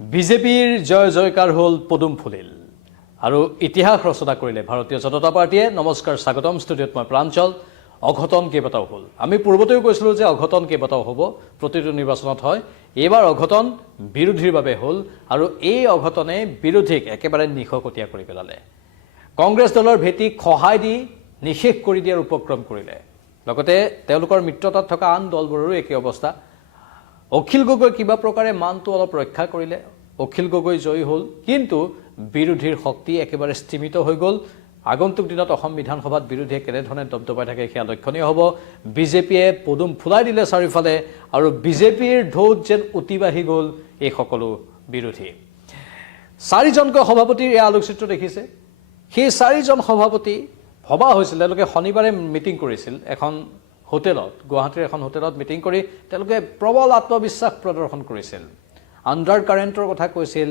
বিজেপিৰ জয় জয়কাৰ হ'ল পদুম ফুলিল আৰু ইতিহাস ৰচনা কৰিলে ভাৰতীয় জনতা পাৰ্টিয়ে। নমস্কাৰ, স্বাগতম ষ্টুডিঅ'ত মই প্ৰাঞ্জল। অঘটন কেইবাটাও হ'ল। আমি পূৰ্বতেও কৈছিলোঁ যে অঘটন কেইবাটাও হ'ব, প্ৰতিটো নিৰ্বাচনত হয়। এইবাৰ অঘটন বিৰোধীৰ বাবে হ'ল আৰু এই অঘটনে বিৰোধীক একেবাৰে নিশকটীয়া কৰি পেলালে। কংগ্ৰেছ দলৰ ভেটিক সহায় দি নিষেধ কৰি দিয়াৰ উপক্ৰম কৰিলে। লগতে তেওঁলোকৰ মিত্ৰতাত থকা আন দলবোৰৰো একে অৱস্থা। অখিল গগৈ কিবা প্ৰকাৰে মানটো অলপ ৰক্ষা কৰিলে, অখিল গগৈ জয়ী হ'ল, কিন্তু বিৰোধীৰ শক্তি একেবাৰে স্থিমিত হৈ গ'ল। আগন্তুক দিনত অসম বিধানসভাত বিৰোধীয়ে কেনেধৰণে দবদবাই থাকে সেয়া লক্ষণীয় হ'ব। বিজেপিয়ে পদুম ফুলাই দিলে চাৰিওফালে আৰু বিজেপিৰ ঢৌত যেন উটি বাঢ়ি গ'ল এই সকলো বিৰোধী। চাৰিজনকৈ সভাপতিৰ এই আলোকচিত্ৰ দেখিছে। সেই চাৰিজন সভাপতি ভবা হৈছিল, তেওঁলোকে শনিবাৰে মিটিং কৰিছিল এখন হোটেলত, গুৱাহাটীৰ এখন হোটেলত মিটিং কৰি তেওঁলোকে প্ৰবল আত্মবিশ্বাস প্ৰদৰ্শন কৰিছিল। আণ্ডাৰ কাৰেণ্টৰ কথা কৈছিল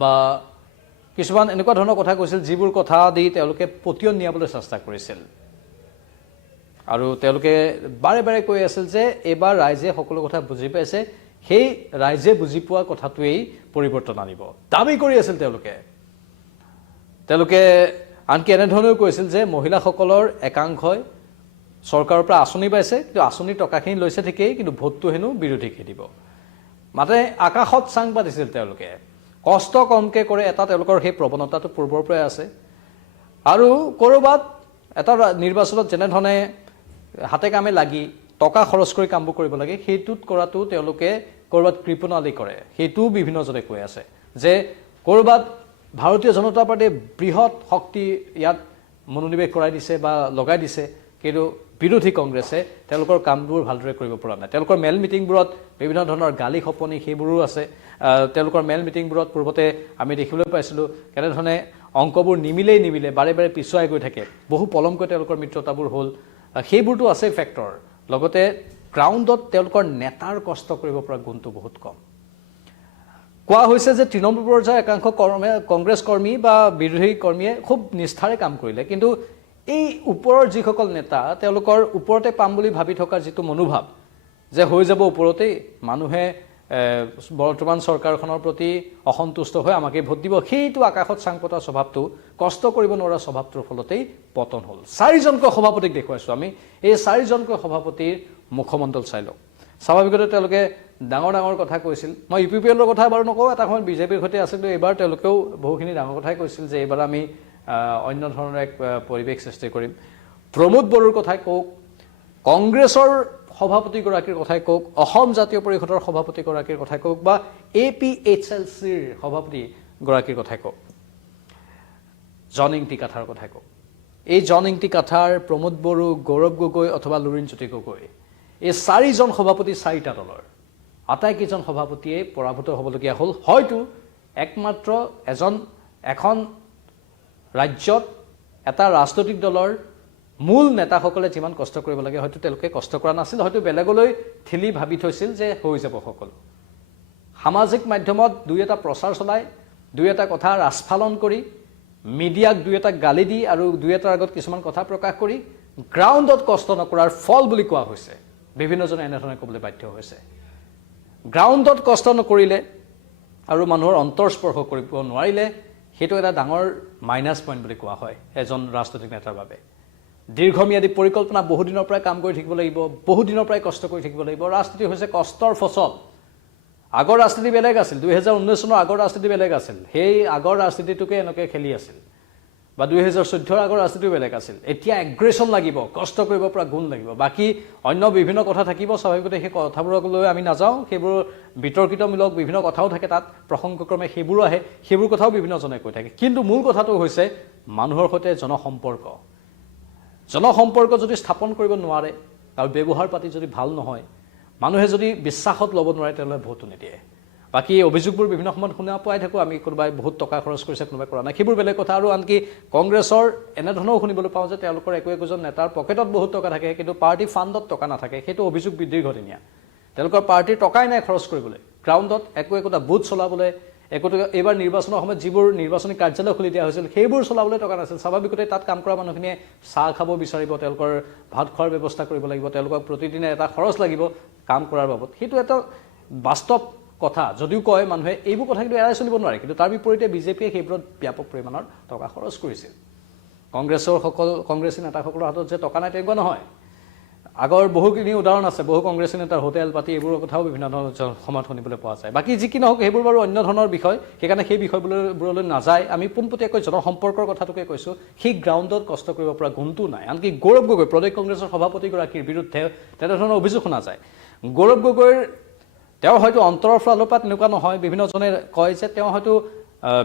বা কিছুমান এনেকুৱা ধৰণৰ কথা কৈছিল যিবোৰ কথা দি তেওঁলোকে পতিয়ন নিয়াবলৈ চেষ্টা কৰিছিল। আৰু তেওঁলোকে বাৰে বাৰে কৈ আছিল যে এইবাৰ ৰাইজে সকলো কথা বুজি পাইছে, সেই ৰাইজে বুজি পোৱা কথাটোৱেই পৰিৱৰ্তন আনিব দাবী কৰি আছিল তেওঁলোকে। আনকি এনেধৰণেও কৈছিল যে মহিলাসকলৰ একাংশই চৰকাৰৰ পৰা আঁচনি পাইছে, কিন্তু আঁচনিৰ টকাখিনি লৈছে ঠিকেই, কিন্তু ভোটটো হেনো বিৰোধীকে দিব। মানে আকাশত চাং পাতিছিল তেওঁলোকে। কষ্ট কমকৈ কৰে এটা তেওঁলোকৰ সেই প্ৰৱণতাটো পূৰ্বৰ পৰাই আছে। আৰু ক'ৰবাত এটা নিৰ্বাচনত যেনেধৰণে হাতে কামে লাগি টকা খৰচ কৰি কামবোৰ কৰিব লাগে, সেইটোত কৰাটো তেওঁলোকে ক'ৰবাত কৃপণালি কৰে। সেইটোও বিভিন্নজনে কৈ আছে যে ক'ৰবাত ভাৰতীয় জনতা পাৰ্টীয়ে বৃহৎ শক্তি ইয়াত মনোনিৱেশ কৰাই দিছে বা লগাই দিছে, কিন্তু বিৰোধী কংগ্ৰেছে তেওঁলোকৰ কামবোৰ ভালদৰে কৰিব পৰা নাই। তেওঁলোকৰ মেল মিটিংবোৰত বিভিন্ন ধৰণৰ গালি খপনি সেইবোৰো আছে। তেওঁলোকৰ মেল মিটিংবোৰত পূৰ্বতে আমি দেখিবলৈ পাইছিলোঁ কেনেধৰণে অংকবোৰ নিমিলে, বাৰে বাৰে পিছুৱাই গৈ থাকে, বহু পলমকৈ তেওঁলোকৰ মিত্ৰতাবোৰ হ'ল। সেইবোৰতো আছে ফেক্টৰ। লগতে গ্ৰাউণ্ডত তেওঁলোকৰ নেতাৰ কষ্ট কৰিব পৰা গুণটো বহুত কম। কোৱা হৈছে যে তৃণমূল পৰ্যায়ৰ একাংশ কংগ্ৰেছ কৰ্মী বা বিৰোধী কৰ্মীয়ে খুব নিষ্ঠাৰে কাম কৰিলে, কিন্তু এই ওপৰৰ যিসকল নেতা তেওঁলোকৰ ওপৰতে পাম বুলি ভাবি থকাৰ যিটো মনোভাৱ যে হৈ যাব ওপৰতেই, মানুহে বৰ্তমান চৰকাৰখনৰ প্ৰতি অসন্তুষ্ট হৈ আমাকে ভোট দিব, সেইটো আকাশত চাং পতা স্বভাৱটো, কষ্ট কৰিব নোৱাৰা স্বভাৱটোৰ ফলতেই পতন হ'ল। চাৰিজনকৈ সভাপতিক দেখুৱাইছোঁ আমি। এই চাৰিজনকৈ সভাপতিৰ মুখমণ্ডল চাই লওক। স্বাভাৱিকতে তেওঁলোকে ডাঙৰ ডাঙৰ কথা কৈছিল। মই ইউ পি পি এলৰ কথা বাৰু নকওঁ, এটা সময়ত বিজেপিৰ সৈতে আছিলোঁ, এইবাৰ তেওঁলোকেও বহুখিনি ডাঙৰ কথাই কৈছিল যে এইবাৰ আমি অন্য ধৰণৰ এক পৰিৱেশ সৃষ্টি কৰিম। প্ৰমোদ বড়োৰ কথাই কওক, কংগ্ৰেছৰ সভাপতিগৰাকীৰ কথাই কওক, অসম জাতীয় পৰিষদৰ সভাপতিগৰাকীৰ কথাই কওক বা APHLCৰ সভাপতিগৰাকীৰ কথাই কওক, জন ইংতি কাথাৰ কথাই কওক। এই জন ইংতি কাথাৰ, প্ৰমোদ বড়ো, গৌৰৱ গগৈ অথবা লুৰিণজ্যোতি গগৈ, এই চাৰিজন সভাপতি চাৰিটা দলৰ আটাইকেইজন সভাপতিয়ে পৰাভূত হ'বলগীয়া হ'ল। হয়তো একমাত্ৰ এখন ৰাজ্যত এটা ৰাজনৈতিক দলৰ মূল নেতাসকলে যিমান কষ্ট কৰিব লাগে হয়তো তেওঁলোকে কষ্ট কৰা নাছিল, হয়তো বেলেগলৈ ঠেলি ভাবি থৈছিল যে হৈ যাব সকলো। সামাজিক মাধ্যমত দুই এটা প্ৰচাৰ চলাই, দুই এটা কথা ৰাজফালন কৰি, মিডিয়াক দুই এটা গালি দি আৰু দুই এটাৰ আগত কিছুমান কথা প্ৰকাশ কৰি গ্ৰাউণ্ডত কষ্ট নকৰাৰ ফল বুলি কোৱা হৈছে। বিভিন্নজনে এনেধৰণে ক'বলৈ বাধ্য হৈছে। গ্ৰাউণ্ডত কষ্ট নকৰিলে আৰু মানুহৰ অন্তৰস্পৰ্শ কৰিব নোৱাৰিলে, সেইটো এটা ডাঙৰ মাইনাছ পইণ্ট বুলি কোৱা হয় এজন ৰাজনৈতিক নেতাৰ বাবে। দীৰ্ঘম্যাদী পৰিকল্পনা, বহুদিনৰ পৰাই কাম কৰি থাকিব লাগিব, বহুদিনৰ পৰাই কষ্ট কৰি থাকিব লাগিব। ৰাজনীতি হৈছে কষ্টৰ ফচল। আগৰ ৰাজনীতি বেলেগ আছিল, 2019 চনৰ আগৰ ৰাজনীতি বেলেগ আছিল। সেই আগৰ ৰাজনীতিটোকে এনেকৈ খেলি আছিল, বা 2014 আগৰ ৰাজনীতিও বেলেগ আছিল। এতিয়া এগ্ৰেশ্যন লাগিব, কষ্ট কৰিব পৰা গুণ লাগিব। বাকী অন্য বিভিন্ন কথা থাকিব, স্বাভাৱিকতে সেই কথাবোৰক লৈ আমি নাযাওঁ। সেইবোৰ বিতৰ্কিতমূলক বিভিন্ন কথাও থাকে তাত, প্ৰসংগক্ৰমে সেইবোৰো আহে, সেইবোৰ কথাও বিভিন্নজনে কৈ থাকে। কিন্তু মূল কথাটো হৈছে মানুহৰ সৈতে জনসম্পৰ্ক যদি স্থাপন কৰিব নোৱাৰে আৰু ব্যৱহাৰ পাতি যদি ভাল নহয়, মানুহে যদি বিশ্বাসত ল'ব নোৱাৰে, তেনেহ'লে ভোটো নিদিয়ে। বাকী অভিযোগবোৰ বিভিন্ন সময়ত শুনা পাই থাকোঁ আমি, কোনোবাই বহুত টকা খৰচ কৰিছে, কোনোবাই কৰা নাই, সেইবোৰ বেলেগ কথা। আৰু আনকি কংগ্ৰেছৰ এনেধৰণেও শুনিবলৈ পাওঁ যে তেওঁলোকৰ একোজন নেতাৰ পকেটত বহুত টকা থাকে, কিন্তু পাৰ্টি ফাণ্ডত টকা নাথাকে। সেইটো অভিযোগ দীৰ্ঘদিনীয়া। তেওঁলোকৰ পাৰ্টিৰ টকাই নাই খৰচ কৰিবলৈ, গ্ৰাউণ্ডত একোটা বুথ চলাবলৈ, এইবাৰ নিৰ্বাচনৰ সময়ত যিবোৰ নিৰ্বাচনী কাৰ্যালয় খুলি দিয়া হৈছিল সেইবোৰ চলাবলৈ টকা নাছিল। স্বাভাৱিকতে তাত কাম কৰা মানুহখিনিয়ে চাহ খাব বিচাৰিব, তেওঁলোকৰ ভাত খোৱাৰ ব্যৱস্থা কৰিব লাগিব, তেওঁলোকক প্ৰতিদিনে এটা খৰচ লাগিব কাম কৰাৰ বাবদ। সেইটো এটা বাস্তৱ কথা যদিও কয় মানুহে এইবোৰ কথা কিন্তু এৰাই চলিব নোৱাৰে কিন্তু তাৰ বিপৰীতে বিজেপিয়ে সেইবোৰত ব্যাপক পৰিমাণৰ টকা খৰচ কৰিছিল কংগ্ৰেছী নেতাসকলৰ হাতত যে টকা নাই তেনেকুৱা নহয় আগৰ বহুখিনি উদাহৰণ আছে বহু কংগ্ৰেছী নেতাৰ হোটেল পাতি এইবোৰৰ কথাও বিভিন্ন ধৰণৰ সময়ত শুনিবলৈ পোৱা যায় বাকী যি কি নহওক সেইবোৰ বাৰু অন্য ধৰণৰ বিষয় সেইকাৰণে সেই বিষয়বোৰলৈ নাযায় আমি পোনপটীয়াকৈ জনসম্পৰ্কৰ কথাটোকে কৈছোঁ সেই গ্ৰাউণ্ডত কষ্ট কৰিব পৰা গুণটো নাই আনকি গৌৰৱ গগৈ প্ৰদেশ কংগ্ৰেছৰ সভাপতিগৰাকীৰ বিৰুদ্ধে তেনেধৰণৰ অভিযোগ শুনা যায় গৌৰৱ গগৈৰ তেওঁ হয়তো অন্তৰৰ ফালৰ পৰা তেনেকুৱা নহয় বিভিন্নজনে কয় যে তেওঁ হয়তো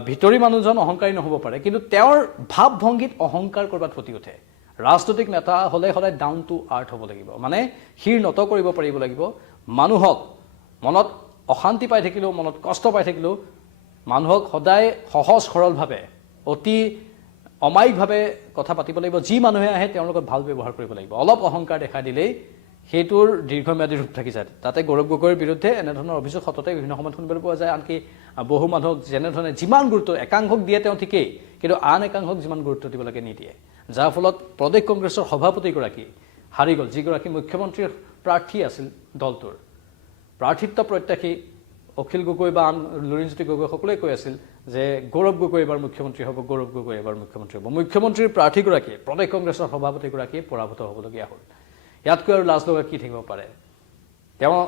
ভিতৰি মানুহজন অহংকাৰী নহ'ব পাৰে কিন্তু তেওঁৰ ভাৱ ভংগীত অহংকাৰ কৰবাত ফুটি উঠে ৰাজনৈতিক নেতা হ'লে সদায় ডাউন টু আৰ্থ হ'ব লাগিব মানে শিৰ নত কৰিব পাৰিব লাগিব মানুহক মনত অশান্তি পাই থাকিলেও মনত কষ্ট পাই থাকিলেও মানুহক সদায় সহজ সৰলভাৱে অতি অমায়িকভাৱে কথা পাতিব লাগিব যি মানুহে আহে তেওঁৰ লগত ভাল ব্যৱহাৰ কৰিব লাগিব অলপ অহংকাৰ দেখা দিলেই সেইটোৰ দীৰ্ঘম্যাদী ৰূপ থাকি যায় তাতে গৌৰৱ গগৈৰ বিৰুদ্ধে এনেধৰণৰ অভিযোগ সততে বিভিন্ন সময়ত শুনিবলৈ পোৱা যায় আনকি বহু মানুহক যেনেধৰণে যিমান গুৰুত্ব একাংশক দিয়ে তেওঁ ঠিকেই কিন্তু আন একাংশক যিমান গুৰুত্ব দিব লাগে নিদিয়ে যাৰ ফলত প্ৰদেশ কংগ্ৰেছৰ সভাপতিগৰাকী হাৰি গ'ল যিগৰাকী মুখ্যমন্ত্ৰীৰ প্ৰাৰ্থী আছিল দলটোৰ প্ৰাৰ্থিত্ব প্ৰত্যাশী অখিল গগৈ বা আন লুৰিণজ্যোতি গগৈ সকলোৱে কৈ আছিল যে গৌৰৱ গগৈ এবাৰ মুখ্যমন্ত্ৰী হ'ব গৌৰৱ গগৈ এবাৰ মুখ্যমন্ত্ৰী হ'ব মুখ্যমন্ত্ৰীৰ প্ৰাৰ্থীগৰাকীয়ে প্ৰদেশ কংগ্ৰেছৰ সভাপতিগৰাকীয়ে পৰাভূত হ'বলগীয়া হ'ল ইয়াতকৈ আৰু লাজ লগা কি থাকিব পাৰে তেওঁ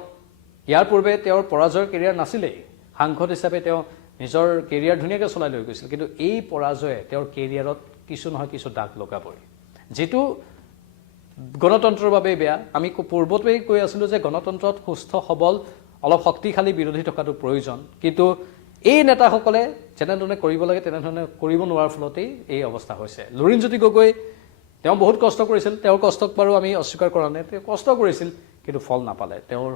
ইয়াৰ পূৰ্বে তেওঁৰ পৰাজয়ৰ কেৰিয়াৰ নাছিলেই সাংসদ হিচাপে তেওঁ নিজৰ কেৰিয়াৰ ধুনীয়াকৈ চলাই লৈ গৈছিল কিন্তু এই পৰাজয়ে তেওঁৰ কেৰিয়াৰত কিছু নহয় কিছু দাগ লগাবই যেটো গণতন্ত্ৰৰ বাবে বেয়া আমি পূৰ্বতেই কৈ আছিলোঁ যে গণতন্ত্ৰত সুস্থ সবল অলপ শক্তিশালী বিৰোধী থকাটো প্ৰয়োজন কিন্তু এই নেতাসকলে যেনেধৰণে কৰিব লাগে তেনেধৰণে কৰিব নোৱাৰাৰ ফলতেই এই অৱস্থা হৈছে লুৰিণজ্যোতি গগৈ তেওঁ বহুত কষ্ট কৰিছিল তেওঁৰ কষ্টক বাৰু আমি অস্বীকাৰ কৰা নাই তেওঁ কষ্ট কৰিছিল কিন্তু ফল নাপালে তেওঁৰ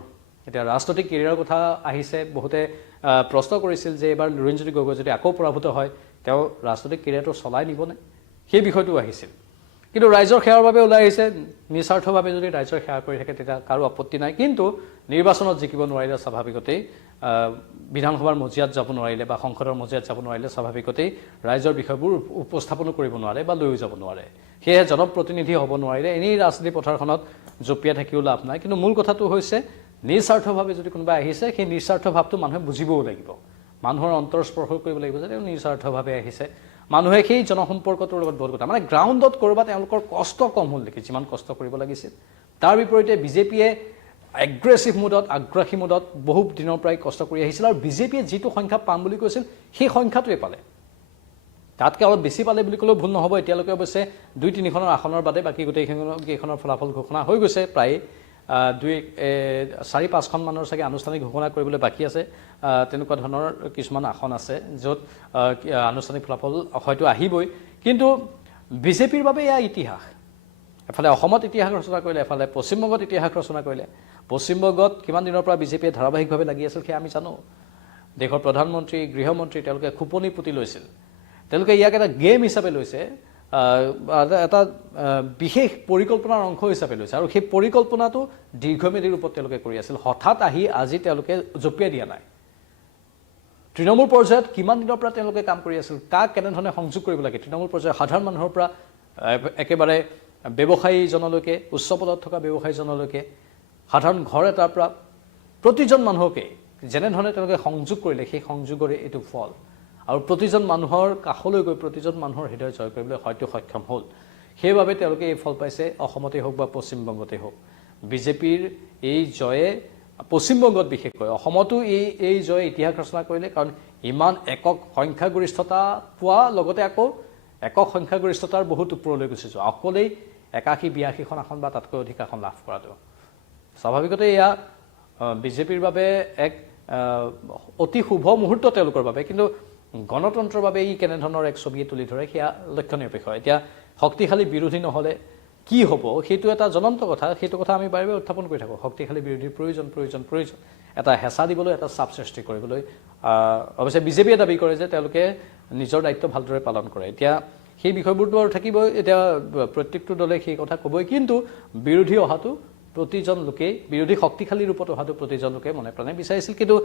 এতিয়া ৰাজনৈতিক কেৰিয়াৰৰ কথা আহিছে বহুতে প্ৰশ্ন কৰিছিল যে এবাৰ লুৰিণজ্যোতি গগৈ যদি আকৌ পৰাভূত হয় তেওঁ ৰাজনৈতিক কেৰিয়াৰটো চলাই নিবনে সেই বিষয়টো আহিছিল কিন্তু ৰাইজৰ সেৱাৰ বাবে ওলাই আহিছে নিস্বাৰ্থভাৱে যদি ৰাইজৰ সেৱা কৰি থাকে তেতিয়া কাৰো আপত্তি নাই কিন্তু নিৰ্বাচনত জিকিব নোৱাৰিলে স্বাভাৱিকতেই বিধানসভাৰ মজিয়াত যাব নোৱাৰিলে বা সংসদৰ মজিয়াত যাব নোৱাৰিলে স্বাভাৱিকতেই ৰাইজৰ বিষয়বোৰ উপস্থাপন কৰিব নোৱাৰে বা লৈ যাব নোৱাৰে সেয়ে জনপ্ৰতিনিধি হ'ব নোৱাৰিলে এনেই ৰাজনীতি পথাৰখনত জপিয়াই থাকিও লাভ নাই কিন্তু মূল কথাটো হৈছে নিস্বাৰ্থভাৱে যদি কোনোবা আহিছে সেই নিস্বাৰ্থ ভাৱটো মানুহে বুজিবও লাগিব মানুহৰ অন্তৰ স্পৰ্শ কৰিব লাগিব যে তেওঁ নিস্বাৰ্থভাৱে আহিছে মানুহে সেই জনসম্পৰ্কটোৰ লগত বহুত কথা মানে গ্ৰাউণ্ডত কৰবাত তেওঁলোকৰ কষ্ট কম হ'ল দেখি যিমান কষ্ট কৰিব লাগিছিল তাৰ বিপৰীতে বিজেপিয়ে এগ্ৰেছিভ মুডত আগ্ৰাসী মুডত বহু দিনৰ পৰাই কষ্ট কৰি আহিছিল আৰু বিজেপিয়ে যিটো সংখ্যা পাম বুলি কৈছিল সেই সংখ্যাটোৱে পালে তাতকৈ অলপ বেছি পালে বুলি ক'লেও ভুল নহ'ব এতিয়ালৈকে অৱশ্যে 2-3খনৰ আসনৰ বাদে বাকী গোটেইকেইখনৰ ফলাফল ঘোষণা হৈ গৈছে প্ৰায় 4-5খন মানৰ চাগে আনুষ্ঠানিক ঘোষণা কৰিবলৈ বাকী আছে তেনেকুৱা ধৰণৰ কিছুমান আসন আছে য'ত আনুষ্ঠানিক ফলাফল হয়তো আহিবই কিন্তু বিজেপিৰ বাবে এয়া ইতিহাস এফালে অসমত ইতিহাস ৰচনা কৰিলে এফালে পশ্চিমবংগত ইতিহাস ৰচনা কৰিলে পশ্চিমবংগত কিমান দিনৰ পৰা বিজেপিয়ে ধাৰাবাহিকভাৱে লাগি আছিল সেয়া আমি জানো দেশৰ প্ৰধানমন্ত্ৰী গৃহমন্ত্ৰী তেওঁলোকে খুপনি পুতি লৈছিল তেওঁলোকে ইয়াক এটা গেম হিচাপে লৈছে এটা বিশেষ পৰিকল্পনাৰ অংশ হিচাপে লৈছে আৰু সেই পৰিকল্পনাটো দীৰ্ঘম্যাদী ৰূপত তেওঁলোকে কৰি আছিল হঠাৎ আহি আজি তেওঁলোকে জপিয়াই দিয়া নাই তৃণমূল পৰ্যায়ত কিমান দিনৰ পৰা তেওঁলোকে কাম কৰি আছিল কাক কেনেধৰণে সংযোগ কৰিব লাগে তৃণমূল পৰ্যায়ৰ সাধাৰণ মানুহৰ পৰা একেবাৰে ব্যৱসায়ীজনলৈকে উচ্চ পদত থকা ব্যৱসায়ীজনলৈকে সাধাৰণ ঘৰ এটাৰ পৰা প্ৰতিজন মানুহকে যেনেধৰণে তেওঁলোকে সংযোগ কৰিলে সেই সংযোগৰে এইটো ফল আৰু প্ৰতিজন মানুহৰ কাষলৈ গৈ প্ৰতিজন মানুহৰ হৃদয় জয় কৰিবলৈ হয়তো সক্ষম হ'ল সেইবাবে তেওঁলোকে এই ফল পাইছে অসমতেই হওক বা পশ্চিমবংগতেই হওক বিজেপিৰ এই জয়ে পশ্চিমবংগত বিশেষকৈ অসমতো এই জয়ে ইতিহাস ৰচনা কৰিলে কাৰণ ইমান একক সংখ্যাগৰিষ্ঠতা পোৱা লগতে আকৌ একক সংখ্যাগৰিষ্ঠতাৰ বহুত ওপৰলৈ গুচি যোৱা অকলেই 81-82খন আসন বা তাতকৈ অধিক আসন লাভ কৰাটো স্বাভাৱিকতে এয়া বিজেপিৰ বাবে এক অতি শুভ মুহূৰ্ত তেওঁলোকৰ বাবে কিন্তু গণতন্ত্ৰৰ বাবে ই কেনেধৰণৰ এক ছবি তুলি ধৰে সেয়া লক্ষণীয় বিষয় এতিয়া শক্তিশালী বিৰোধী নহ'লে কি হ'ব সেইটো এটা জ্বলন্ত কথা সেইটো কথা আমি বাৰে বাৰে উত্থাপন কৰি থাকোঁ শক্তিশালী বিৰোধীৰ প্ৰয়োজন এটা হেঁচা দিবলৈ এটা চাপ সৃষ্টি কৰিবলৈ অৱশ্যে বিজেপিয়ে দাবী কৰে যে তেওঁলোকে নিজৰ দায়িত্ব ভালদৰে পালন কৰে এতিয়া সেই বিষয়বোৰতো আৰু থাকিবই এতিয়া প্ৰত্যেকটো দলে সেই কথা ক'বই কিন্তু বিৰোধী অহাটো প্ৰতিজন লোকেই বিৰোধী শক্তিশালী ৰূপত অহাটো প্ৰতিজন লোকে মনে প্ৰাণে বিচাৰিছিল কিন্তু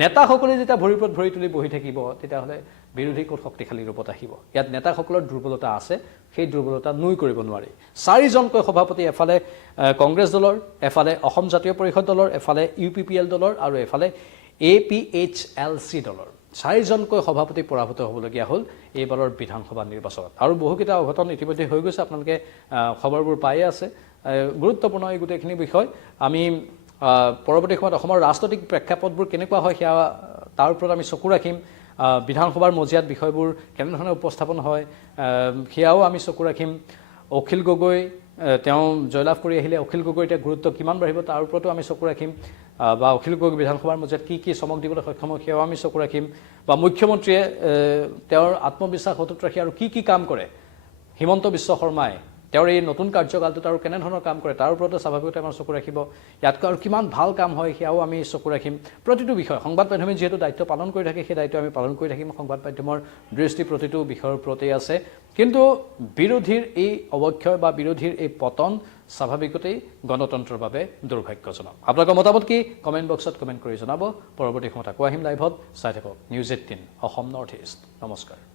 নেতাসকলে যেতিয়া ভৰিৰ ওপৰত ভৰি তুলি বহি থাকিব তেতিয়াহ'লে বিৰোধী ক'ত শক্তিশালী ৰূপত আহিব ইয়াত নেতাসকলৰ দুৰ্বলতা আছে সেই দুৰ্বলতা নুই কৰিব নোৱাৰি 4জনকৈ সভাপতি এফালে কংগ্ৰেছ দলৰ এফালে অসম জাতীয় পৰিষদ দলৰ এফালে UPPL দলৰ আৰু এফালে APHLC দলৰ 4জনকৈ সভাপতি পৰাভূত হ'বলগীয়া হ'ল এইবাৰৰ বিধানসভা নিৰ্বাচনত আৰু বহুকেইটা অঘটন ইতিমধ্যে হৈ গৈছে আপোনালোকে খবৰবোৰ পায়ে আছে গুৰুত্বপূৰ্ণ এই গোটেইখিনি বিষয় আমি পৰৱৰ্তী সময়ত অসমৰ ৰাজনৈতিক প্ৰেক্ষাপটবোৰ কেনেকুৱা হয় সেয়া তাৰ ওপৰত আমি চকু ৰাখিম বিধানসভাৰ মজিয়াত বিষয়বোৰ কেনেধৰণে উপস্থাপন হয় সেয়াও আমি চকু ৰাখিম অখিল গগৈ তেওঁ জয়লাভ কৰি আহিলে অখিল গগৈৰ এতিয়া গুৰুত্ব কিমান বাঢ়িব তাৰ ওপৰতো আমি চকু ৰাখিম বা অখিল গগৈ বিধানসভাৰ মজিয়াত কি চমক দিবলৈ সক্ষম হয় সেয়াও আমি চকু ৰাখিম বা মুখ্যমন্ত্ৰীয়ে তেওঁৰ আত্মবিশ্বাস অটুট ৰাখি আৰু কি কাম কৰে হিমন্ত বিশ্ব শৰ্মাই তেওঁৰ এই নতুন কাৰ্যকালটোত আৰু কেনেধৰণৰ কাম কৰে তাৰ ওপৰতো স্বাভাৱিকতে আমাৰ চকু ৰাখিব ইয়াতকৈ আৰু কিমান ভাল কাম হয় সেয়াও আমি চকু ৰাখিম প্ৰতিটো বিষয় সংবাদ মাধ্যমে যিহেতু দায়িত্ব পালন কৰি থাকে সেই দায়িত্ব আমি পালন কৰি থাকিম সংবাদ মাধ্যমৰ দৃষ্টি প্ৰতিটো বিষয়ৰ ওপৰতেই আছে কিন্তু বিৰোধীৰ এই অৱক্ষয় বা বিৰোধীৰ এই পতন স্বাভাৱিকতেই গণতন্ত্ৰৰ বাবে দুৰ্ভাগ্যজনক আপোনালোকৰ মতামত কি কমেণ্ট বক্সত কমেণ্ট কৰি জনাব পৰৱৰ্তী সময়ত আকৌ আহিম লাইভত চাই থাকক নিউজ 18 অসম নৰ্থ ইষ্ট নমস্কাৰ